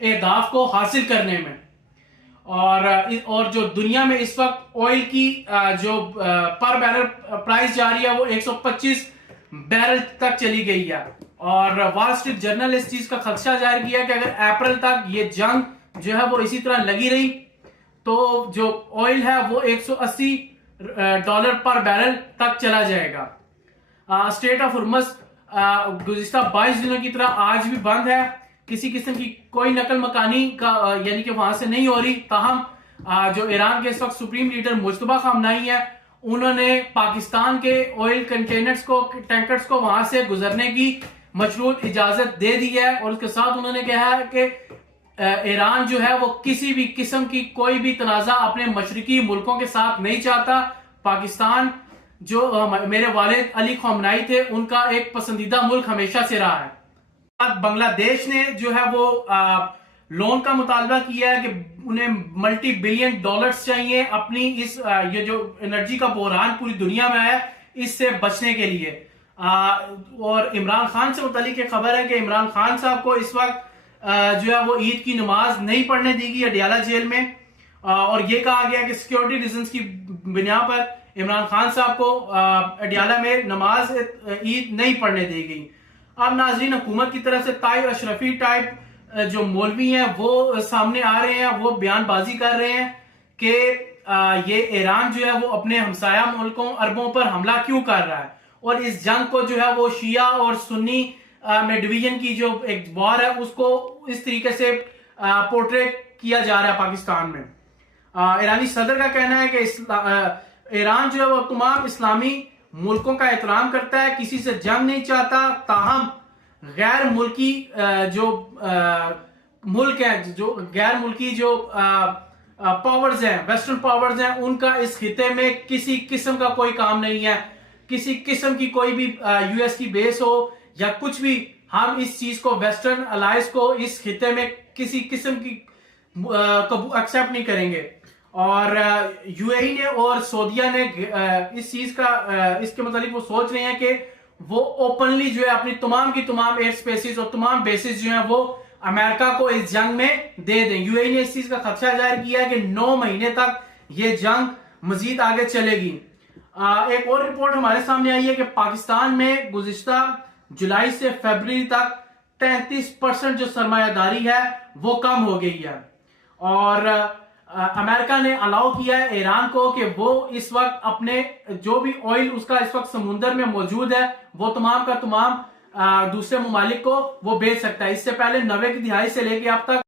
اہداف کو حاصل کرنے میں، اور جو دنیا میں اس وقت آئل کی جو پر بیرل پرائس جا رہی ہے وہ 125 بیرل تک چلی گئی ہے، اور وال اسٹریٹ جرنل اس چیز کا خدشہ ظاہر کیا کہ اگر اپریل تک یہ جنگ جو ہے وہ اسی طرح لگی رہی تو جو آئل ہے وہ $180 پر بیرل تک چلا جائے گا۔ اسٹریٹ آف ہرمز گزشتہ 22 دنوں کی طرح آج بھی بند ہے، کسی قسم کی کوئی نقل مکانی کا یعنی کہ وہاں سے نہیں ہو رہی۔ تاہم جو ایران کے اس وقت سپریم لیڈر مجتبیٰ خامنہئی ہے، انہوں نے پاکستان کے آئل ٹینکرز کو وہاں سے گزرنے کی مشروط اجازت دے دی ہے، اور اس کے ساتھ انہوں نے کہا ہے کہ ایران جو ہے وہ کسی بھی قسم کی کوئی بھی تنازع اپنے مشرقی ملکوں کے ساتھ نہیں چاہتا۔ پاکستان جو میرے والد علی خامنہئی تھے ان کا ایک پسندیدہ ملک ہمیشہ سے رہا ہے۔ بنگلہ دیش نے جو ہے وہ لون کا مطالبہ کیا ہے کہ انہیں ملٹی بلین ڈالرز چاہیے اپنی یہ جو انرجی کا بحران پوری دنیا میں ہے اس سے بچنے کے لیے۔ اور عمران خان سے متعلق ایک خبر ہے کہ عمران خان صاحب کو اس وقت جو ہے وہ عید کی نماز نہیں پڑھنے دی گئی اڈیالہ جیل میں، اور یہ کہا گیا کہ سیکیورٹی ریزنز کی بنا پر عمران خان صاحب کو اڈیالہ میں نماز عید نہیں پڑھنے دی گئی۔ اب ناظرین، حکومت کی طرف سے طاہر اشرفی ٹائپ جو مولوی ہیں وہ سامنے آ رہے ہیں، وہ بیان بازی کر رہے ہیں کہ یہ ایران جو ہے وہ اپنے ہمسایہ ملکوں عربوں پر حملہ کیوں کر رہا ہے، اور اس جنگ کو جو ہے وہ شیعہ اور سنی میں ڈویژن کی جو ایک وار ہے اس کو اس طریقے سے پورٹریٹ کیا جا رہا ہے پاکستان میں۔ ایرانی صدر کا کہنا ہے کہ ایران جو ہے وہ تمام اسلامی ملکوں کا احترام کرتا ہے، کسی سے جنگ نہیں چاہتا، تاہم غیر ملکی جو ملک ہیں، جو غیر ملکی جو پاورز ہیں، ویسٹرن پاورز ہیں، ان کا اس خطے میں کسی قسم کا کوئی کام نہیں ہے۔ کسی قسم کی کوئی بھی یو ایس کی بیس ہو یا کچھ بھی، ہم اس چیز کو ویسٹرن الائز کو اس خطے میں کسی قسم کی ایکسپٹ نہیں کریں گے۔ اور یو اے ای نے اور سعودیہ نے اس چیز کا اس کے متعلق وہ سوچ رہے ہیں کہ وہ اوپنلی جو ہے اپنی تمام کی تمام ایئر سپیسز اور تمام بیسز جو ہیں وہ امریکہ کو اس جنگ میں دے دیں۔ یو اے ای نے اس چیز کا خدشہ ظاہر کیا ہے کہ 9 مہینے تک یہ جنگ مزید آگے چلے گی۔ ایک اور رپورٹ ہمارے سامنے آئی ہے کہ پاکستان میں گزشتہ جولائی سے فروری تک 33% جو سرمایہ داری ہے وہ کم ہو گئی ہے، اور امریکہ نے الاؤ کیا ہے ایران کو کہ وہ اس وقت اپنے جو بھی آئل اس کا اس وقت سمندر میں موجود ہے وہ تمام کا تمام دوسرے ممالک کو وہ بیچ سکتا ہے۔ اس سے پہلے 90 کی دہائی سے لے کے اب تک